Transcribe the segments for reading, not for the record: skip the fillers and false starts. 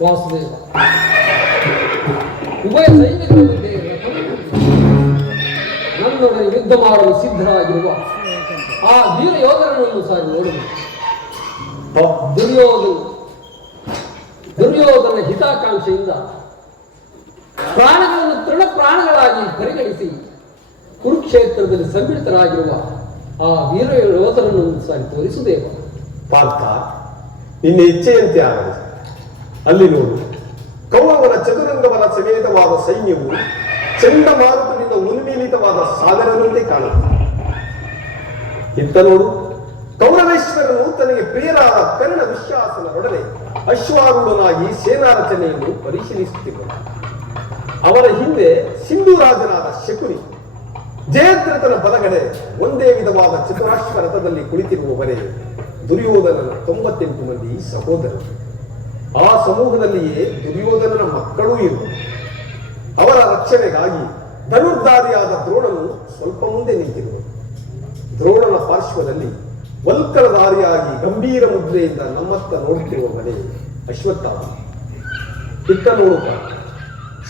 ವಾಸುದೇವ, ಉಭಯ ಸೈನಿಕರ ಮಧ್ಯೆ ನನ್ನೊಡನೆ ಯುದ್ಧ ಮಾಡಲು ಸಿದ್ಧರಾಗಿರುವ ಆ ವೀರ ಯೋಧರನ್ನು ಸಾರಿ ನೋಡಬೇಕು. ದುರ್ಯೋಧನ ಹಿತಾಕಾಂಕ್ಷೆಯಿಂದ ಪ್ರಾಣಗಳನ್ನು ತೃಣ ಪ್ರಾಣಗಳಾಗಿ ಪರಿಗಣಿಸಿ ಕುರುಕ್ಷೇತ್ರದಲ್ಲಿ ಸಮ್ಮಿಳಿತರಾಗಿರುವ ಆ ವೀರ ಯೋಧರನ್ನು ಸಾರಿ ತೋರಿಸುದೇವ. ಪಾರ್ಥ, ನಿನ್ನ ಇಚ್ಛೆಯಂತೆ ಆಗಲಿ. ಅಲ್ಲಿ ನೋಡು, ಕೌರವನ ಚದುರಂಗವನ ಸಮೇತವಾದ ಸೈನ್ಯವು ಚಂಡಮಾರುತದಿಂದ ಉನ್ಮೀಲಿತವಾದ ಸಾಗರದಂತೆ ಕಾಣುತ್ತದೆ. ಇತ್ತ ನೋಡು, ಕೌರವೇಶ್ವರನು ತನಗೆ ಪ್ರಿಯರಾದ ಕರ್ಣ ವಿಶ್ವಾಸನೊಡನೆ ಅಶ್ವಾರೂಢನಾಗಿ ಸೇನಾ ರಚನೆಯನ್ನು ಪರಿಶೀಲಿಸುತ್ತಿರುವನು. ಅವರ ಹಿಂದೆ ಸಿಂಧೂರಾಜನಾದ ಶಕುನಿ, ಜಯದ್ರಥನ ಬಲಗಡೆ ಒಂದೇ ವಿಧವಾದ ಚತುರಾಶ್ವ ರಥದಲ್ಲಿ ಕುಳಿತಿರುವವರೇ ದುರ್ಯೋಧನನ 98 ಮಂದಿ ಸಹೋದರರು. ಆ ಸಮೂಹದಲ್ಲಿಯೇ ದುರ್ಯೋಧನನ ಮಕ್ಕಳೂ ಇರುವರು. ಅವರ ರಕ್ಷಣೆಗಾಗಿ ಧನುರ್ಧಾರಿಯಾದ ದ್ರೋಣನು ಸ್ವಲ್ಪ ಮುಂದೆ ನಿಂತಿರುವರು. ದ್ರೋಣನ ಪಾರ್ಶ್ವದಲ್ಲಿ ವಲ್ಕಲಧಾರಿಯಾಗಿ ಗಂಭೀರ ಮುದ್ರೆಯಿಂದ ನಮ್ಮತ್ತ ನೋಡುತ್ತಿರುವವನೇ ಅಶ್ವತ್ಥಾಮ. ಇತ್ತ ನೋಡುತ್ತ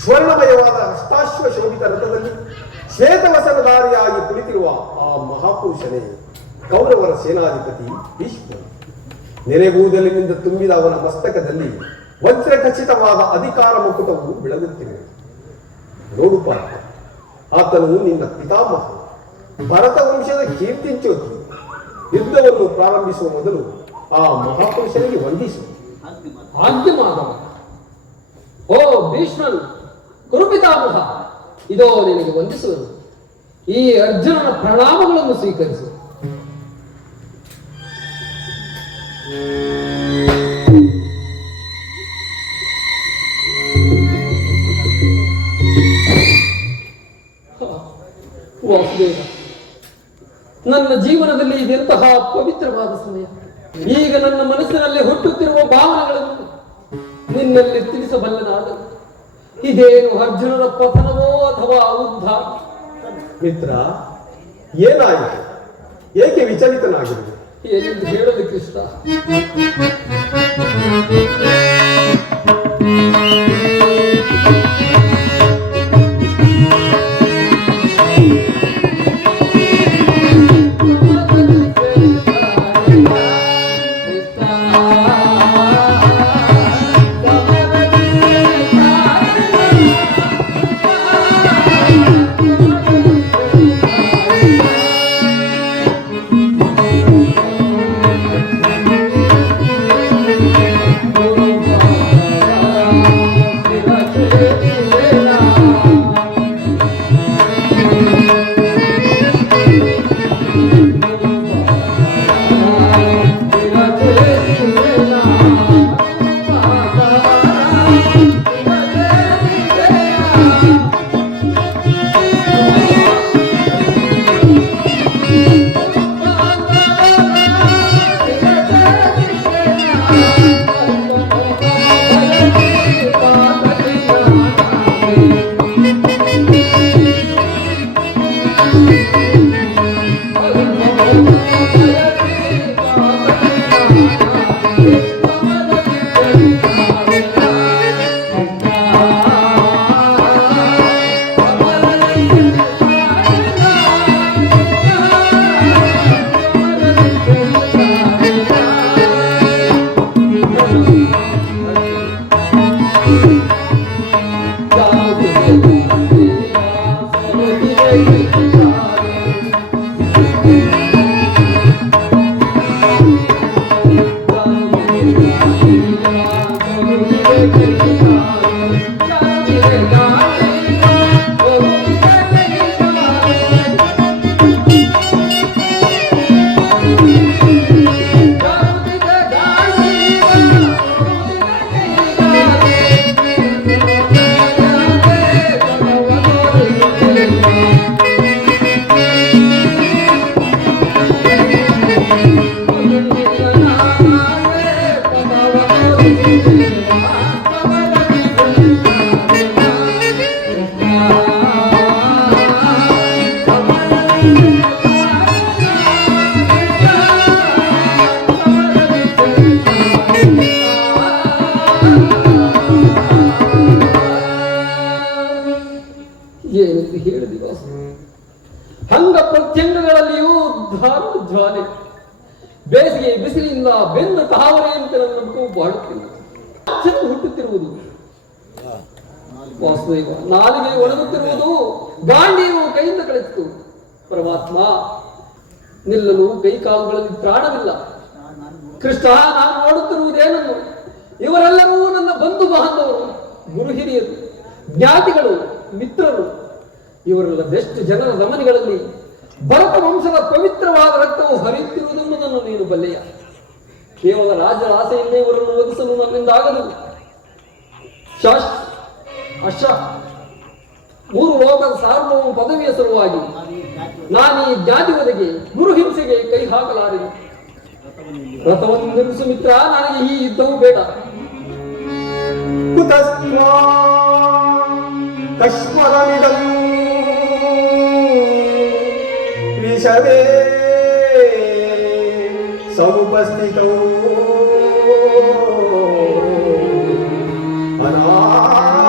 ಸ್ವರ್ಣಮಯವಾದ ಹಸ್ತಾಶ್ವ ಶೋಭಿತ ರಥದಲ್ಲಿ ಶ್ವೇತವಸನಧಾರಿಯಾಗಿ ಕುಳಿತಿರುವ ಆ ಮಹಾಪುರುಷನೇ ಕೌರವರ ಸೇನಾಧಿಪತಿ ಭೀಷ್ಮನು. ನೆರೆಗೂದಲಿನಿಂದ ತುಂಬಿದ ಅವನ ಮಸ್ತಕದಲ್ಲಿ ವಜ್ರ ಖಚಿತವಾದ ಅಧಿಕಾರ ಮುಕುಟವು ಬೆಳಗುತ್ತಿವೆ. ನೋಡು ಪಾರ್ಥ, ಆತನು ನಿನ್ನ ಪಿತಾಮಹ ಭರತ ವಂಶದ ಕೀರ್ತಿಂಚೋತಿ. ಯುದ್ಧವನ್ನು ಪ್ರಾರಂಭಿಸುವ ಮೊದಲು ಆ ಮಹಾಪುರುಷನಿಗೆ ವಂದಿಸು. ಆಜ್ಞೆ ಮಾಧವ. ಓ ಭೀಷ್ಮನು, ಕುರುಪಿತಾಮಹ, ಇದೋ ನಿನಗೆ ವಂದಿಸುವುದು. ಈ ಅರ್ಜುನನ ಪ್ರಣಾಮಗಳನ್ನು ಸ್ವೀಕರಿಸು. ವಾಸುದೇವ, ನನ್ನ ಜೀವನದಲ್ಲಿ ಇದೆಂತಹ ಪವಿತ್ರವಾದ ಸಮಯ. ಈಗ ನನ್ನ ಮನಸ್ಸಿನಲ್ಲಿ ಹುಟ್ಟುತ್ತಿರುವ ಭಾವನೆಗಳನ್ನು ನಿನ್ನಲ್ಲಿ ತಿಳಿಸಬಲ್ಲನಾದ. ಇದೇನು ಅರ್ಜುನನ ಪತನವೋ ಅಥವಾ ಉದ್ಧಾರ? ಮಿತ್ರ, ಏನಾಯಿತು? ಏಕೆ ವಿಚಲಿತನಾಗಿರುವುದು? ಏನೆಂದು ಹೇಳಲು ಕೃಷ್ಣ. ಪ್ರತ್ಯಂಗಗಳಲ್ಲಿಯೂ ಧಾರು ಜ್ವಾಲೆ. ಬೇಸಿಗೆ ಬಿಸಿಲಿನಿಂದ ಬೆನ್ನು ತಾವರೆಯಂತೆ ನನ್ನ ಮುಖವು ಬಾಳುತ್ತಿಲ್ಲ. ಹುಟ್ಟುತ್ತಿರುವುದು ವಾಸುದೇವ, ನಾಲಿಗೆ ಒಣಗುತ್ತಿರುವುದು, ಗಾಂಡಿಯು ಕೈಯಿಂದ ಕಳೆಯಿತು. ಪರಮಾತ್ಮ, ನಿಲ್ಲಲು ಕೈಕಾಲುಗಳಲ್ಲಿ ಪ್ರಾಣವಿಲ್ಲ. ಕೃಷ್ಣ, ನಾನು ನೋಡುತ್ತಿರುವುದೇನನ್ನು? ಇವರೆಲ್ಲರೂ ನನ್ನ ಬಂಧು ಬಾಂಧವರು, ಗುರು ಹಿರಿಯರು, ಜ್ಞಾತಿಗಳು, ಮಿತ್ರರು. ಇವರೆಲ್ಲದೆಷ್ಟು ಜನರ ರಮಣಿಗಳಲ್ಲಿ ಭರತ ವಂಶದ ಪವಿತ್ರವಾದ ರಕ್ತವು ಹರಿಯುತ್ತಿರುವುದೆಂಬುದನ್ನು ನೀನು ಬಲ್ಲೆಯ. ಕೇವಲ ರಾಜರ ಆಸೆಯನ್ನೇ ಇವರನ್ನು ಒದಿಸಲು ನನ್ನಿಂದ ಆಗದು. ಮೂರು ಲೋಕದ ಸಾರ್ವಭೌಮ ಪದವಿಯ ಸಲುವಾಗಿ ನಾನು ಈ ಜ್ಞಾತಿ ಒದಗಿ ಗುರು ಹಿಂಸೆಗೆ ಕೈ ಹಾಕಲಾರೆನು. ರಥವನ್ನು ನಿರ್ಮಿಸು ಮಿತ್ರ, ನನಗೆ ಈ ಯುದ್ಧವು ಬೇಡ. ಕಶ್ಮಲಮಿದಂ ವಿಷವೇ ಸಮುಪಸ್ಥಿತೌ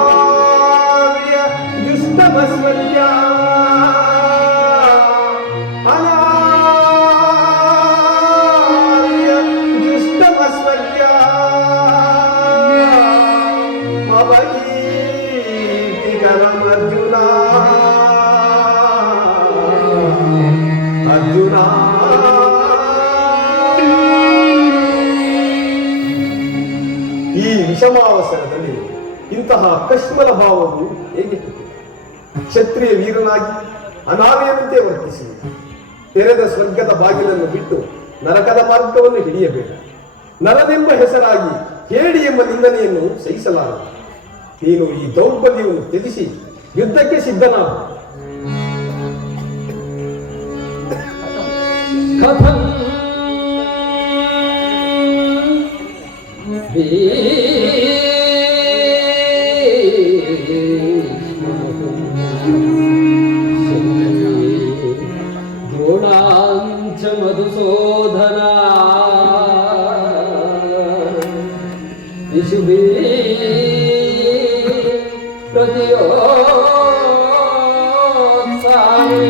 ಅನಾರ್ಯ ದುಷ್ಟಮಸ್ಮರ್ಯ ಅನಾರ್ಯ ದುಷ್ಟಮಸ್ಮರ್ಯ ಅರ್ಜುನ ಅರ್ಜುನ. ಈ ವಿಷಮಾವಸರದಲ್ಲಿ ಇಂತಹ ಕಶ್ಮಲ ಭಾವವು ಹೇಗೆ? ಕ್ಷತ್ರಿಯ ವೀರನಾಗಿ ಅನಾರ್ಯನಂತೆ ವರ್ತಿಸಿ ತೆರೆದ ಸ್ವರ್ಗದ ಬಾಗಿಲನ್ನು ಬಿಟ್ಟು ನರಕದ ಮಾರ್ಗವನ್ನು ಹಿಡಿಯಬೇಡ. ನರನೆಂಬ ಹೆಸರಾಗಿ ಹೇಳಿ ಎಂಬ ನಿಂದನೆಯನ್ನು ಸಹಿಸಲಾರದು. ನೀನು ಈ ದೌರ್ಬಲ್ಯವನ್ನು ತ್ಯಜಿಸಿ ಯುದ್ಧಕ್ಕೆ ಸಿದ್ಧನಾಗು. ಕಥಂ ದ್ರೋಣಾಂಚ ಮಧುಸೂದನ ವಿಶುಭೇ ಪ್ರತಿಯೋತ್ಸಾಹಿ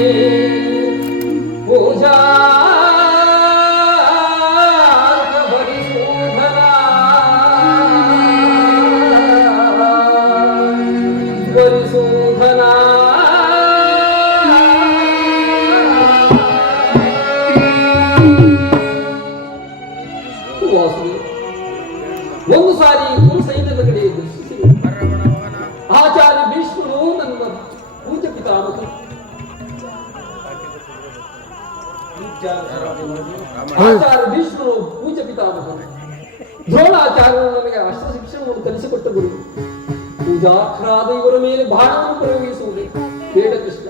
ಪೂಜಾ ಒಂದು ಸಾರಿ ಸೈನ್ಯದ ಕಡೆ ದೃಷ್ಟಿಸಿ ಆಚಾರ್ಯ ಭೀಷ್ಮರು ನನ್ನ ಪೂಜ್ಯ ಪಿತಾಮಹ. ಆಚಾರ್ಯ ಭೀಷ್ಮರು ಪೂಜ್ಯ ಪಿತಾಮಹ. ದ್ರೋಣಾಚಾರ್ಯರು ನನಗೆ ಅಸ್ತ್ರ ಶಿಕ್ಷಣವನ್ನು ಕಲಿಸಿಕೊಟ್ಟ ಗುರು. ಪೂಜಾಖ್ರಾದ ಇವರ ಮೇಲೆ ಬಾಣವನ್ನು ಪ್ರಯೋಗಿಸುವುದು ಬೇಡ ಕೃಷ್ಣ.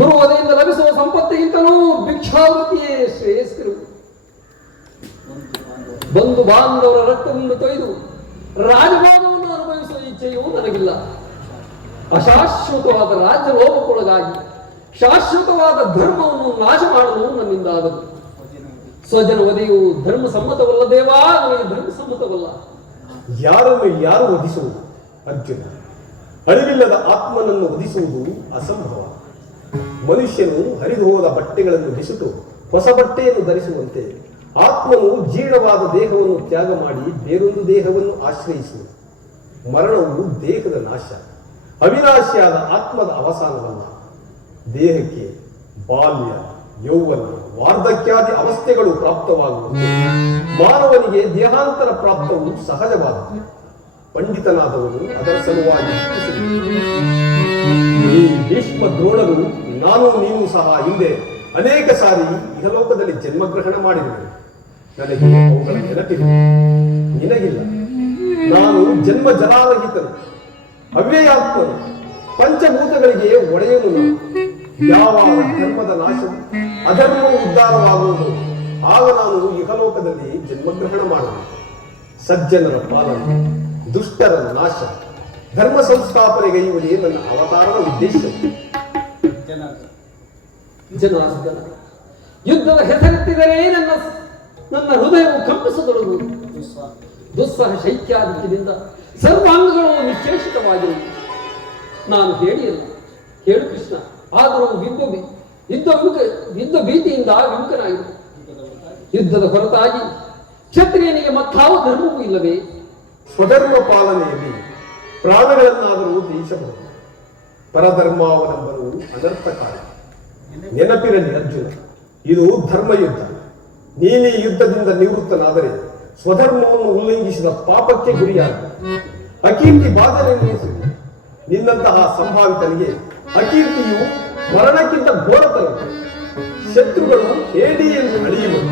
ಗುರುವದೆಯಿಂದ ಲಭಿಸುವ ಸಂಪತ್ತಿಗಿಂತಲೂ ಭಿಕ್ಷಾವೃತ್ತಿಯೇ ಶ್ರೇಯಸ್ಕರು. ಬಂಧು ಬಾಂಧವರ ರಕ್ತವನ್ನು ತೊಯ್ದು ರಾಜಭೋಗವನ್ನು ಅನುಭವಿಸುವ ಇಚ್ಛೆಯೂ ನನಗಿಲ್ಲ. ಅಶಾಶ್ವತವಾದ ರಾಜ್ಯ ಲೋಪಕ್ಕೊಳಗಾಗಿ ಶಾಶ್ವತವಾದ ಧರ್ಮವನ್ನು ನಾಶ ಮಾಡಲು ನನ್ನಿಂದ ಆಗದು. ಸ್ವಜನ ವಧೆಯು ಧರ್ಮ ಸಮ್ಮತವಲ್ಲ ದೇವಾ, ನನಗೆ ಧರ್ಮ ಸಮ್ಮತವಲ್ಲ. ಯಾರನ್ನು ಯಾರು ವಧಿಸುವುದು ಅರ್ಜುನ? ಅಳಿವಿಲ್ಲದ ಆತ್ಮನನ್ನು ವಧಿಸುವುದು ಅಸಂಭವ. ಮನುಷ್ಯನು ಹರಿದು ಹೋದ ಬಟ್ಟೆಗಳನ್ನು ಬಿಸಿಟು ಹೊಸ ಬಟ್ಟೆಯನ್ನು ಧರಿಸುವಂತೆ ಆತ್ಮನು ಜೀರ್ಣವಾದ ದೇಹವನ್ನು ತ್ಯಾಗ ಮಾಡಿ ಬೇರೊಂದು ದೇಹವನ್ನು ಆಶ್ರಯಿಸುವುದು. ಮರಣವು ದೇಹದ ನಾಶ, ಅವಿನಾಶಿಯಾದ ಆತ್ಮದ ಅವಸಾನವಲ್ಲ. ದೇಹಕ್ಕೆ ಬಾಲ್ಯ, ಯೌವನ, ವಾರ್ಧಕ್ಯಾದಿ ಅವಸ್ಥೆಗಳು ಪ್ರಾಪ್ತವಾಗುವುದು. ಮಾನವನಿಗೆ ದೇಹಾಂತರ ಪ್ರಾಪ್ತವು ಸಹಜವಾದದ್ದು. ಪಂಡಿತನಾದವನು ಅದರ ಸಲುವಾಗಿ ಈ ಭೀಷ್ಮ ದ್ರೋಣರು, ನಾನು ನೀನು ಸಹ ಹಿಂದೆ ಅನೇಕ ಸಾರಿ ಇಹಲೋಕದಲ್ಲಿ ಜನ್ಮಗ್ರಹಣ ಮಾಡಿರುವೆ. ನನಗೆ ಅವುಗಳ ನೆನಪಿದೆ, ನಿನಗಿಲ್ಲ. ನಾನು ಜನ್ಮ ಜರಾರಹಿತನು, ಅವ್ಯಯಾತ್ಮನು, ಪಂಚಭೂತಗಳಿಗೆ ಒಡೆಯನು. ಯಾವಾಗ ಧರ್ಮದ ನಾಶವು ಅಧರ್ಮವು ಉದ್ಧಾರವಾಗುವುದು ಆಗ ನಾನು ಇಹಲೋಕದಲ್ಲಿ ಜನ್ಮಗ್ರಹಣ ಮಾಡುವೆ. ಸಜ್ಜನರ ಪಾಲನೆ, ದುಷ್ಟರ ನಾಶ, ಧರ್ಮ ಸಂಸ್ಥಾಪನೆಗೈಯುವುದೇ ನನ್ನ ಅವತಾರದ ಉದ್ದೇಶ. ಜನಾರ್ದನ, ಯುದ್ಧದ ಹೆಸರೆತ್ತಿದರೆ ನನ್ನ ಹೃದಯವು ಕಂಪಿಸತೊಡಗುವುದು. ದುಸ್ಸಹ ಶೈತ್ಯಾದಿತ್ಯದಿಂದ ಸರ್ವಾಂಗಗಳು ನಿಶ್ಚೇಷಿತವಾಗಿರುವುದು. ನಾನು ಹೇಳಿಯಲ್ಲ, ಹೇಳು ಕೃಷ್ಣ. ಆದರೂ ಬಿಂಬೊಮ್ಮೆ ಯುದ್ಧ ಭೀತಿಯಿಂದ ವಿಮುಖನಾಗಿದೆ. ಯುದ್ಧದ ಹೊರತಾಗಿ ಕ್ಷತ್ರಿಯನಿಗೆ ಮತ್ತಾವ ಧರ್ಮವೂ ಇಲ್ಲವೇ? ಸ್ವಧರ್ಮ ಪಾಲನೆಯಲ್ಲಿ ಪ್ರಾಣಗಳನ್ನಾದರೂ ತ್ಯಜಿಸಬಹುದು. ಪರಧರ್ಮಾವಲಂಬನವು ಅನರ್ಥಕಾರಿ. ನೆನಪಿರಲಿ ಅರ್ಜುನ, ಇದು ಧರ್ಮಯುದ್ಧ. ನೀನೇ ಯುದ್ಧದಿಂದ ನಿವೃತ್ತನಾದರೆ ಸ್ವಧರ್ಮವನ್ನು ಉಲ್ಲಂಘಿಸಿದ ಪಾಪಕ್ಕೆ ಗುರಿಯಾದ ಅಕೀರ್ತಿ ಬಾಧನೆ ಎನಿಸಿದೆ. ನಿನ್ನಂತಹ ಸಂಭಾವಿತನಿಗೆ ಅಕೀರ್ತಿಯು ಮರಣಕ್ಕಿಂತ ಘೋರತರು. ಶತ್ರುಗಳು ಹೇಡಿ ಎಂದು ಅಳಿಯುವರು,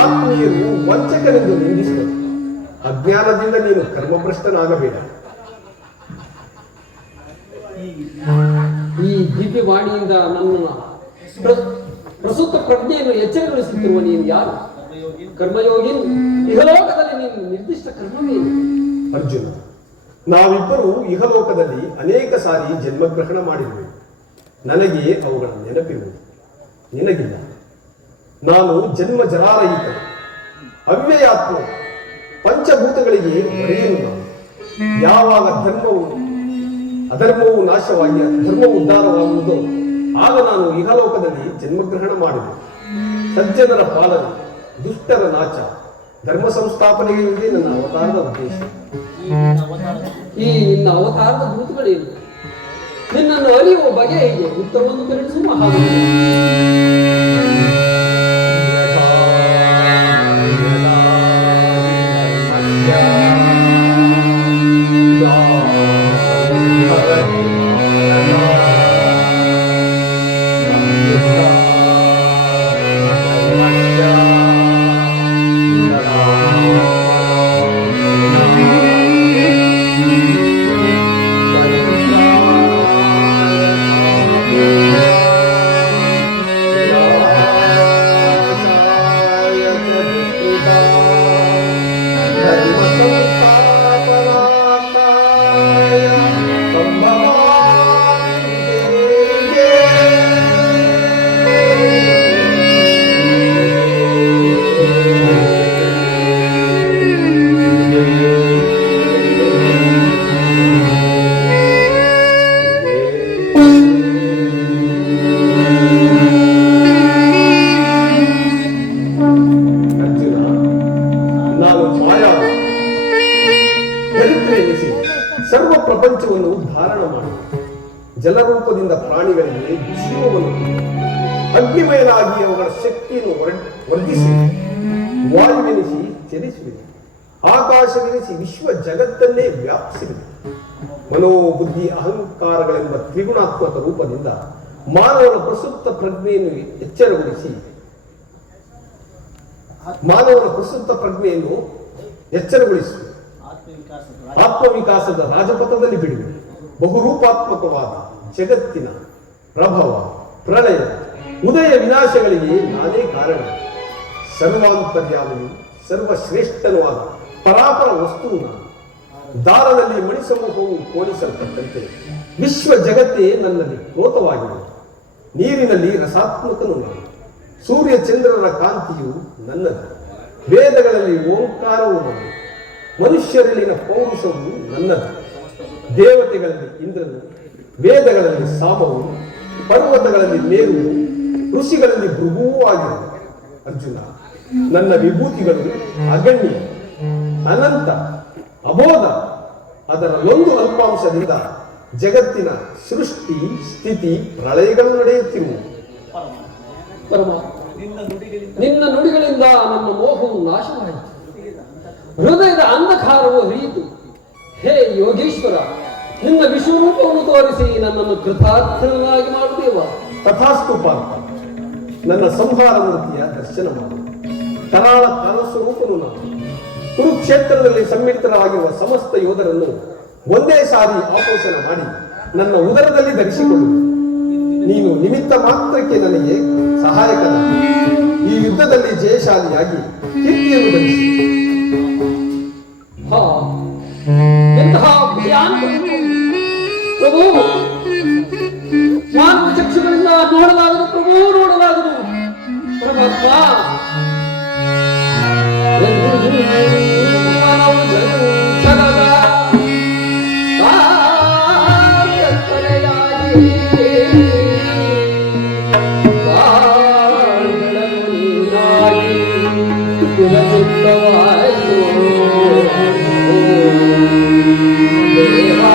ಆತ್ಮೀಯರು ವಂಚಕರೆಂದು ನಿಂದಿಸುವರು. ಅಜ್ಞಾನದಿಂದ ನೀನು ಕರ್ಮಭ್ರಷ್ಟನಾಗಬೇಡ. ಈ ದಿವ್ಯವಾಣಿಯಿಂದ ನನ್ನ ಪ್ರಸುತ್ತ ಪ್ರಜ್ಞೆಯನ್ನು ಎಚ್ಚರಗೊಳಿಸುತ್ತಿರುವ ನೀನು ಯಾರು? ಕರ್ಮಯೋಗಿನ್. ಇಹಲೋಕದಲ್ಲಿ ನೀನು ನಿರ್ದಿಷ್ಟ ಕರ್ಮವೇನು? ಅರ್ಜುನ, ನಾವಿಬ್ಬರು ಇಹಲೋಕದಲ್ಲಿ ಅನೇಕ ಸಾರಿ ಜನ್ಮಗ್ರಹಣ ಮಾಡಿರುವೆ. ನನಗೆ ಅವುಗಳ ನೆನಪಿರುವುದು, ನಿನಗಿಲ್ಲ. ನಾನು ಜನ್ಮ ಜರಾರಹಿತ ಅವ್ಯಯಾತ್ಮ, ಪಂಚಭೂತಗಳಿಗೆ ಒಡೆಯನು ನಾನು. ಯಾವಾಗ ಅಧರ್ಮವು ನಾಶವಾಗಿ ಧರ್ಮವು ಉದ್ಧಾರವಾಗುವುದೋ ಆಗ ನಾನು ಇಹಲೋಕದಲ್ಲಿ ಜನ್ಮಗ್ರಹಣ ಮಾಡಿದೆ. ಸಜ್ಜನರ ಪಾಲನೆ, ದುಷ್ಟರ ನಾಚ, ಧರ್ಮ ಸಂಸ್ಥಾಪನೆಗೆ ನನ್ನ ಅವತಾರದ ಉದ್ದೇಶ. ಈ ನಿನ್ನ ಅವತಾರದ ದೂತಗಳೇನು? ನಿನ್ನನ್ನು ಅರಿಯುವ ಬಗೆ ಹೇಗೆ? ಉತ್ತರವನ್ನು ಕರುಣಿಸುವ ಮಹಾನ್. ಸರ್ವ ಪ್ರಪಂಚವನ್ನು ಧಾರಣ ಮಾಡಿ ಜಲರೂಪದಿಂದ ಪ್ರಾಣಿಗಳಿಗೆ ಜೀವವನ್ನು, ಅಗ್ನಿಮಯನಾಗಿ ಅವುಗಳ ಶಕ್ತಿಯನ್ನು ವರ್ಧಿಸಿ, ವಾಯುವೆನಿಸಿ ಚಲಿಸುವಿದೆ, ಆಕಾಶವೆನಿಸಿ ವಿಶ್ವ ಜಗತ್ತನ್ನೇ ವ್ಯಾಪಿಸಿದೆ. ಮನೋಬುದ್ಧಿ ಅಹಂಕಾರಗಳೆಂಬ ತ್ರಿಗುಣಾತ್ಮಕ ರೂಪದಿಂದ ಮಾನವನ ಪ್ರಸುಪ್ತ ಪ್ರಜ್ಞೆಯನ್ನು ಎಚ್ಚರಗೊಳಿಸಿ ಆತ್ಮವಿಕಾಸದ ರಾಜಪಥದಲ್ಲಿ ಬಿಡುವೆ. ಬಹುರೂಪಾತ್ಮಕವಾದ ಜಗತ್ತಿನ ಪ್ರಭವ, ಪ್ರಳಯ, ಉದಯ ವಿನಾಶಗಳಿಗೆ ನಾನೇ ಕಾರಣ. ಸರ್ವಾಂತರ್ಯಾಮಿ, ಸರ್ವಶ್ರೇಷ್ಠನೂ ಆದ ಪರಾಪರ ವಸ್ತುವು ನಾನು. ದಾರದಲ್ಲಿ ಮಣಿಸಮೂಹವು ಕೋಣಿಸಲ್ಪಟ್ಟಂತೆ ವಿಶ್ವ ಜಗತ್ತೇ ನನ್ನಲ್ಲಿ ಪ್ರೋತವಾಗಿದೆ. ನೀರಿನಲ್ಲಿ ರಸಾತ್ಮಕನು ನಾನು. ಸೂರ್ಯ ಚಂದ್ರರ ಕಾಂತಿಯು ನನ್ನದು. ವೇದಗಳಲ್ಲಿ ಓಂಕಾರವು ನಾನು. ಮನುಷ್ಯರಲ್ಲಿನ ಪೌರುಷವು ನನ್ನದು. ದೇವತೆಗಳಲ್ಲಿ ಇಂದ್ರನು, ವೇದಗಳಲ್ಲಿ ಸಾಮವು, ಪರ್ವತಗಳಲ್ಲಿ ಮೇರುವು, ಋಷಿಗಳಲ್ಲಿ ಭೃಗುವೂ ಆಗಿರುವುದು. ಅರ್ಜುನ, ನನ್ನ ವಿಭೂತಿಗಳು ಅಗಣ್ಯ, ಅನಂತ, ಅಬೋಧ. ಅದರಲ್ಲೊಂದು ಅಲ್ಪಾಂಶದಿಂದ ಜಗತ್ತಿನ ಸೃಷ್ಟಿ, ಸ್ಥಿತಿ, ಪ್ರಳಯಗಳು ನಡೆಯುತ್ತಿರುವು. ನಿನ್ನ ನುಡಿಗಳಿಂದ ನನ್ನ ಮೋಹವು ನಾಶವಾಯಿತು, ಹೃದಯದ ಅಂಧಕಾರವು ಹರಿಯಿತು. ಹೇ ಯೋಗೇಶ್ವರ, ನಿನ್ನ ವಿಶ್ವರೂಪವನ್ನು ತೋರಿಸಿ ನನ್ನನ್ನು ಕೃತಾರ್ಥನಾಗಿ ಮಾಡುತ್ತೇವ. ತಥಾಸ್ತು ಪಾರ್ಥ, ನನ್ನ ಸಂಹಾರ ಮೂರ್ತಿಯ ದರ್ಶನ ಮಾಡು. ಕರಾಳ ಕಾಲಸ್ವರೂಪನು ನಾನು. ಕುರುಕ್ಷೇತ್ರದಲ್ಲಿ ಸಮ್ಮಿಳಿತರಾಗಿರುವ ಸಮಸ್ತ ಯೋಧರನ್ನು ಒಂದೇ ಸಾರಿ ಆಪೋಷಣ ಮಾಡಿ ನನ್ನ ಉದರದಲ್ಲಿ ಧರಿಸಿಕೊಳ್ಳು. ನೀನು ನಿಮಿತ್ತ ಮಾತ್ರಕ್ಕೆ ನನಗೆ ಸಹಾಯಕನ. ಈ ಯುದ್ಧದಲ್ಲಿ ಜಯಶಾಲಿಯಾಗಿ ಕೀರ್ತಿಯನ್ನು ಗಳಿಸಿ. ಎಂತಹ ಭಯಾನಕ ಪ್ರಭು, ಮಾನವ ಚಕ್ಷುಗಳಿಂದ ನೋಡಲಾಗದು ಪ್ರಭು, ನೋಡಲಾಗದು. ಪರಮಾತ್ಮ, ಕುಲಚಿತ್ತವಾಯಿತು ದೇವಾ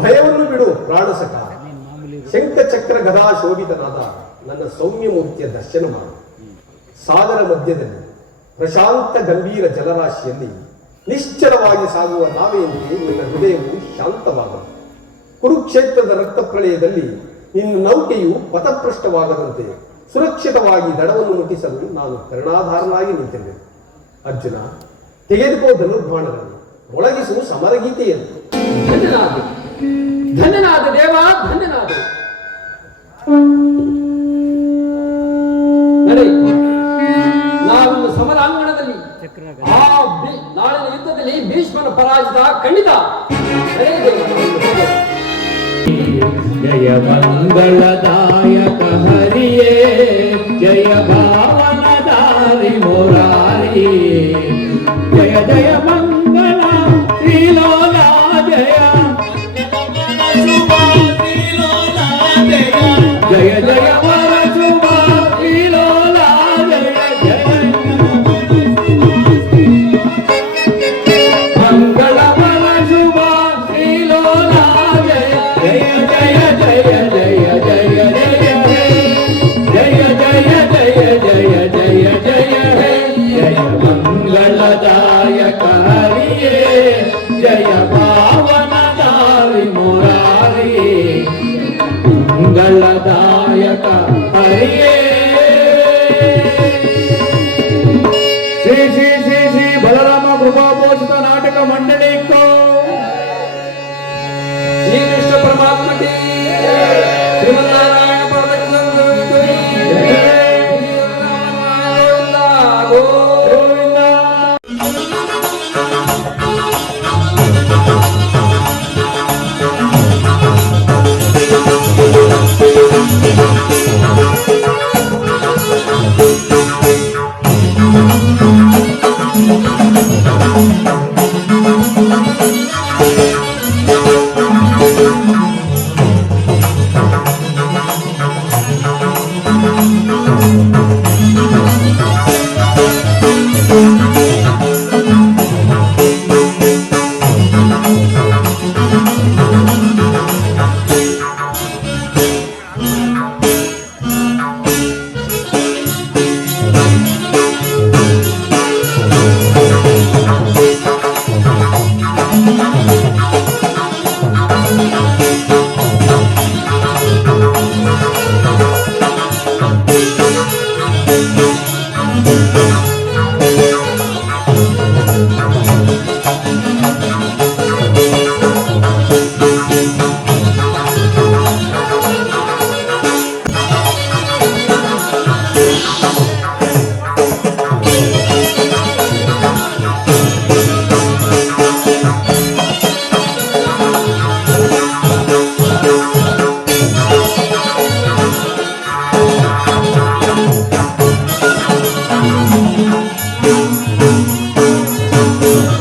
ಭಯವನ್ನು ಬಿಡು ಪ್ರಾಣಸಕ. ಶಂಖಚಕ್ರ ಗದಾ ಶೋಭಿತನಾದ ನನ್ನ ಸೌಮ್ಯ ಮೂರ್ತಿಯ ದರ್ಶನ ಮಾಡು. ಸಾಗರ ಮಧ್ಯದಲ್ಲಿ ಪ್ರಶಾಂತ ಗಂಭೀರ ಜಲರಾಶಿಯಲ್ಲಿ ನಿಶ್ಚಲವಾಗಿ ಸಾಗುವ ನಾವೆಯಂತೆ ನಿನ್ನ ಹೃದಯವು ಶಾಂತವಾಗದು. ಕುರುಕ್ಷೇತ್ರದ ರಕ್ತ ಪ್ರಳಯದಲ್ಲಿ ನಿನ್ನ ನೌಕೆಯು ಪಥಭ್ರಷ್ಟವಾಗದಂತೆ ಸುರಕ್ಷಿತವಾಗಿ ದಡವನ್ನು ಮುಟ್ಟಿಸಲು ನಾನು ಕರುಣಾಧಾರನಾಗಿ ನಿಂತಿರುವೆ. ಅರ್ಜುನ, ತೆಗೆದುಕೋ ಧನುರ್ಬಾಣಗಳನ್ನು, ಮೊಳಗಿಸು ಸಮರಗೀತೆಯನ್ನು. ಧನ್ಯನಾದ ಧನ್ಯನಾದ ದೇವ, ಧನ್ಯನಾದ. ನಡೆ, ನಾವಿನ್ನು ಸಮರಾಂಗಣದಲ್ಲಿ ನಾಳಿನ ಯುದ್ಧದಲ್ಲಿ ಭೀಷ್ಮನ ಪರಾಜಿತ ಖಂಡಿತ. ಜಯ ಮಂಗಳದಾಯಕ ಹರಿಯೇ, ಜಯ ಭಾವನದಾರಿ ಮುರಾರಿ, ಜಯ ಜಯ ಮಂಗಳ ಶ್ರೀಲೋಲ ಜಯ, ಜಯ ಜಯ ವರ ಶುಭ ಶ್ರೀಲೋಲ ಜಯ, ಜಯ ಮಂಗಳ ವರ ಶುಭ ಶ್ರೀಲೋಲ ಜಯ, ಜಯ ಜಯ ಜಯ ಜಯ ಜಯ ಜಯ ಜಯ ಜಯ ಜಯ ಜಯ ಜಯ ಹೇ, ಜಯ ಮಂಗಳದಾಯಕ ಹರಿಯೇ, ಜಯ ಪಾವನದಾರಿ ಮುರಾರಿ, ಮಂಗಳದಾಯಕ ಹರಿಯೇ. ಶ್ರೀ ಶ್ರೀ ಶ್ರೀ ಶ್ರೀ ಬಲರಾಮ ಕೃಪಾಪೋಷಿತ ನಾಟಕ ಮಂಡಳಿ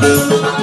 ಶ್ರೀ